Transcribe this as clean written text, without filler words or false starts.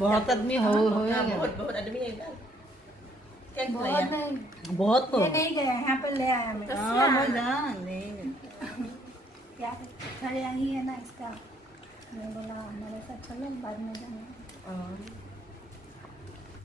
बहुत आदमी हो गए। बहुत आदमी है इधर क्या बहुत खिलाया नहीं, बहुत ये नहीं गए यहाँ पे ले आया मैं। हाँ मैं जान नहीं क्या खड़े ही है ना इसका, मैं बोला हमारे साथ चलो बाद में जाना।